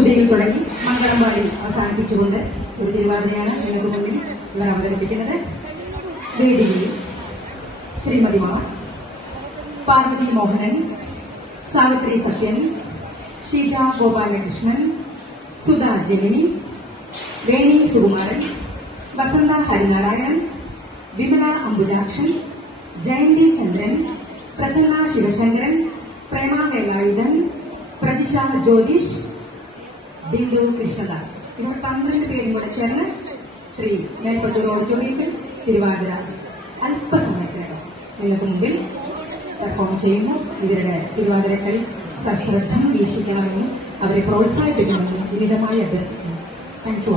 സ്തുതിയിൽ തുടങ്ങി മംഗളം പാടി അവസാനിപ്പിച്ചുകൊണ്ട് ഒരു തിരുവാതിരയാണ് നിങ്ങൾക്ക് മുന്നിൽ ഇവർ അവതരിപ്പിക്കുന്നത്. വേദിയിൽ ശ്രീമതിമാർ പാർവതി മോഹനൻ, സാവിത്രി സത്യൻ, ഷീജ ഗോപാലകൃഷ്ണൻ, സുധാ ജെമിനി, വേണി സുകുമാരൻ, വസന്ത ഹരിനാരായണൻ, വിമല അംബുജാക്ഷൻ, ജയന്തി ചന്ദ്രൻ, പ്രസന്ന ശിവശങ്കരൻ, പ്രേമ വേലായുധൻ, പ്രതിഷ ജ്യോതിഷ്, ബിന്ദു കൃഷ്ണദാസ്. ഇവർ 12 പേരും കൂടെ ചേർന്ന് ശ്രീ മേൽപ്പത്തൂർ ഓഡിറ്റോറിയത്തിൽ തിരുവാതിര അല്പസമയത്തിനകം നിങ്ങൾക്ക് മുമ്പിൽ പെർഫോം ചെയ്യുന്നു. ഇവരുടെ തിരുവാതിരക്കളി സശ്രദ്ധം വീക്ഷിക്കണമെന്നും അവരെ പ്രോത്സാഹിപ്പിക്കണമെന്നും വിവിധമായി അഭ്യർത്ഥിക്കുന്നു. Thank you.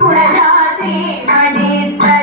Pura jati madita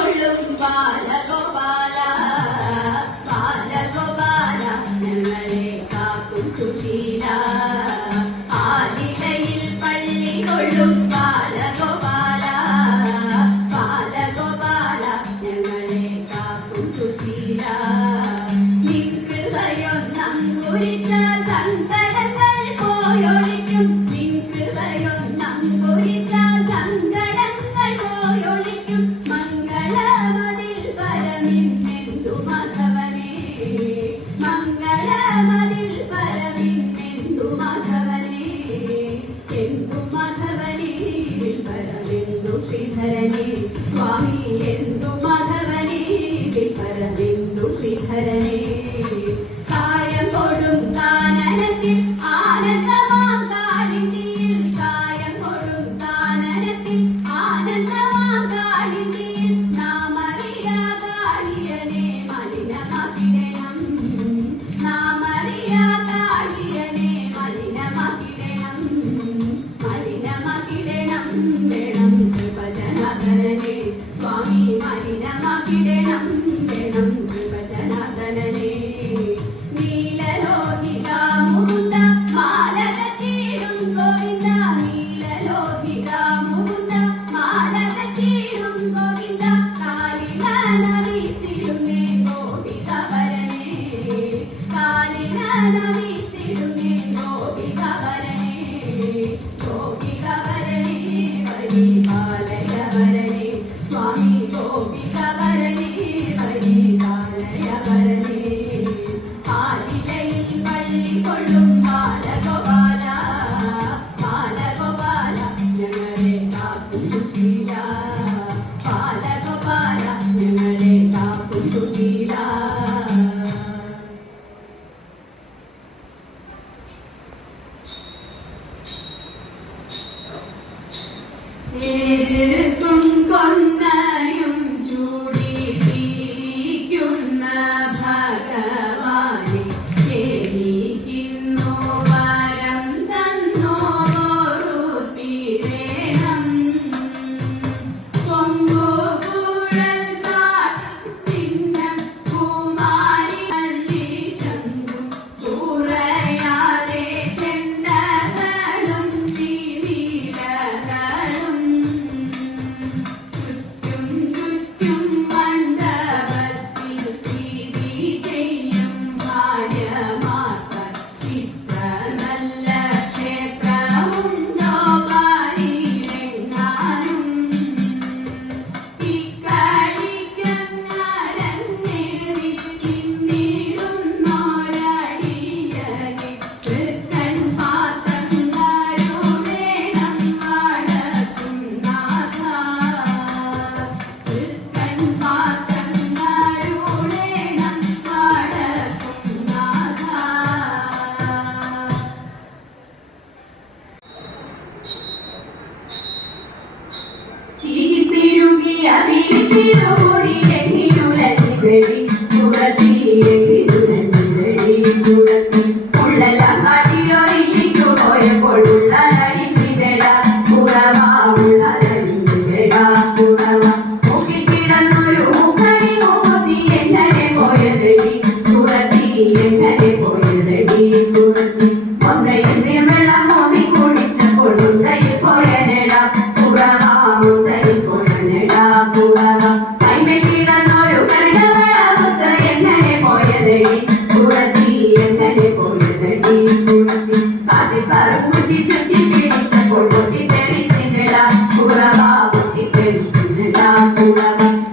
പള്ളിക്കൊള്ളും ബാലഗോപാല ബാലഗോപാല ഞങ്ങളെ കാക്കും സുശീല ആലിലയിൽ പള്ളിക്കൊള്ളും ബാലഗോപാല ബാലഗോപാല ഞങ്ങളെ കാക്കും സുശീല നിൻ കൃപയൊന്നം കുറിച്ച സങ്കടങ്ങൾ പോയൊളിക്കും നിൻ കൃപയൊന്നം കുറിച്ച സങ്കടങ്ങൾ പോയൊളിക്കും മംഗളമതിൽ പരമിന്നെന്തു മാധവനേ മംഗളമതിൽ പരമിന്നെന്തു മാധവനേ എന്തു മാധവനേ പരമെന്തു ശ്രീധരനേ സ്വാമി എന്തു മാധവനേ പരമെന്തു ശ്രീധരനേ കായം കൊടും കാനനത്തിൽ ആനന്ദമാം കാളിന്തിയിൽ കായം കൊടും കാനനത്തിൽ ആനന്ദമാം കാളിന്തിയിൽ നാമറിയാ കാളിയനെ മലിനമാക്കിടണം നാമറിയാ കാളിയനെ മലിനമാക്കിടണം മലിനമാക്കിടണം വേണം കൃപജനാഥനനെ സ്വാമി മലിനമാക്കിടണം വേണം കൃപജനാഥനനെ നീലലോഹിത മുകുന്ദ മാലകീടും ഗോവിന്ദ നീലലോഹിത മുകുന്ദ മാലകീടും ഗോവിന്ദ കാലിന നവിച്ചിടുന്നേ ഗോപിക വരനേ കാലിന നവിച്ചിടുന്നേ ഗോപിക വരനേ ഗോപിക വരനേ വരി ബാലയ വരനേ സ്വാമി ഗോപിക വരനേ വരി ബാലയ വരനേ ആലിലയിൽ പള്ളിക്കൊള്ളും ബാലഗോപാല ബാലഗോപാല ഞങ്ങളെ കാക്കും സുശീല ബാലഗോപാല ഞങ്ങളെ കാക്കും സുശീല ഏഴുക്കും കൊന്നയും ചൂടിയിരിക്കുന്ന ഭഗവാനെ എനിക്കിന്നു വരം തന്നോറുത്തിരേണം കൊമ്പുകുഴൽ ചിഹ്നം കുമാരി ശംഖു കുറയാതെ ചെണ്ടകളും തിരിലകളും ചുറ്റും ചുറ്റും മണ്ഡപത്തിൽ സ്ഥിതി ചെയ്യും ഭാര്യമാർക്കാർ ഇത്ര നല്ല ക്ഷേത്രമുണ്ടോ പാരിലെങ്ങാനും ഇക്കടിക്കങ്ങരങ്ങേറി ചിന്നിടുന്നോരടിയനെ വൃദ്ധൻ പാത്രങ്ങളുടേണം വടക്കുന്നാഥ വൃദ്ധൻ പാത്രങ്ങളുടേണം വടക്കുന്നാഥ ചീത്തിരുകിയ തിരുമുടിയെങ്ങിലുലഞ്ഞിതടി പുറത്തിയെങ്ങിലുലഞ്ഞിതടി പുറത്തി ഉള്ളലങ്ങാട്ടിയൊരിക്കു പോയപ്പോൾ ഉള്ളലടിഞ്ഞിതട പുറവാ ഉള്ളലടിഞ്ഞിതട പുറവാ മൂക്കിൽ കിടന്നൊരു മൂക്കടി മൂത്തി എങ്ങനെ പോയതടി പുറത്തി എങ്ങനെ പോയതടി പുറത്തി ഒന്നയിൽ നീർവെള്ളം മോതി കുടിച്ചപ്പോൾ ഉണ്ടയിൽ പോയനെട പുറവാ ഉണ്ടയിൽ പോയനെട പുറവാ കൈമേൽ കിടന്നൊരു കരുണവളമുത്ത് എങ്ങനെ പോയതടി പുറത്തി എങ്ങനെ പോയതടി പുറത്തി കാതിൽ പറക്കുറ്റി ചുറ്റി പിടിച്ചപ്പോൾ പൊട്ടിത്തെറിച്ചിനെട പുറവാ പൊട്ടിത്തെറിച്ചിനെട പുറവാ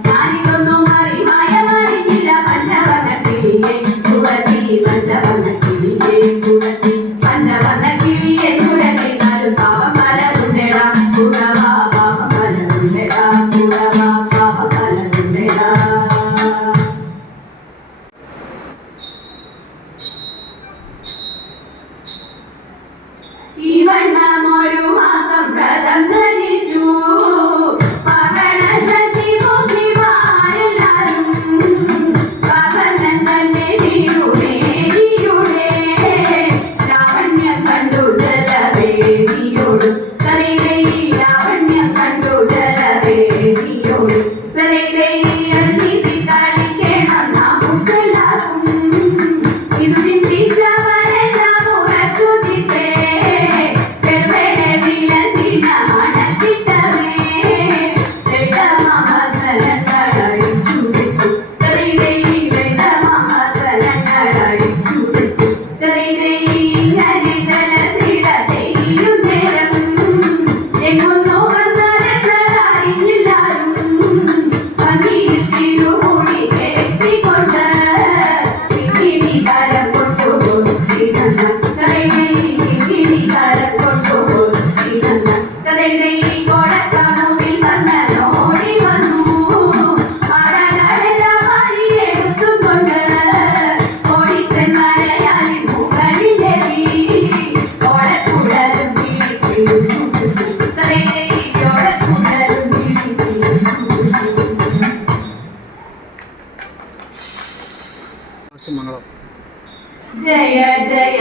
ഞാനിതൊന്നും മറിഞ്ഞില്ല പഞ്ചവർണ്ണക്കിളിയെ പുറത്തി പഞ്ചവർണ്ണക്കിളിയെ പുറത്തി പഞ്ചവർണ്ണക്കിളിയെ തുരത്തിനാലും പാപമലരുണ്ടെട പുറവാ പാപമലരുണ്ടെട പുറവാ പാപമലരുണ്ടെട ഈ വണ്ണമൊരു മാസം വ്രതം ധരിച്ചു പവന ശശികുമാര കളിക്കണം നമുക്കെല്ലാവർക്കും ഇത് ചിന്തിച്ചവരെല്ലാം ഉറച്ചുചിട്ടേ വിലസിന മണക്കിട്ടവേ ലളിതമാസനങ്ങളടിച്ചു വെച്ചു ലളിതമാസനങ്ങളടിച്ചു വെച്ചു ഇങ്ങനെ ജലക്രീഡ ചെയ്യും നേരം എങ്ങൊന്നോ വന്നതെന്നറിഞ്ഞില്ലാരും ഭംഗിയിൽ തിരുമുടി കെട്ടിക്കൊണ്ട് കിണികാരം കൊണ്ടുപോയി കിണികാരം കൊണ്ടുപോയി കൊടക്കാമുകിൽ വന്നോടി വന്നു ആടാനെല്ലാം എടുത്തുകൊണ്ട് ഓടിച്ചെന്നാലയാലിൽ മുകളിലെത്തി ഓടക്കുടലും മംഗളം. ജയ ജയ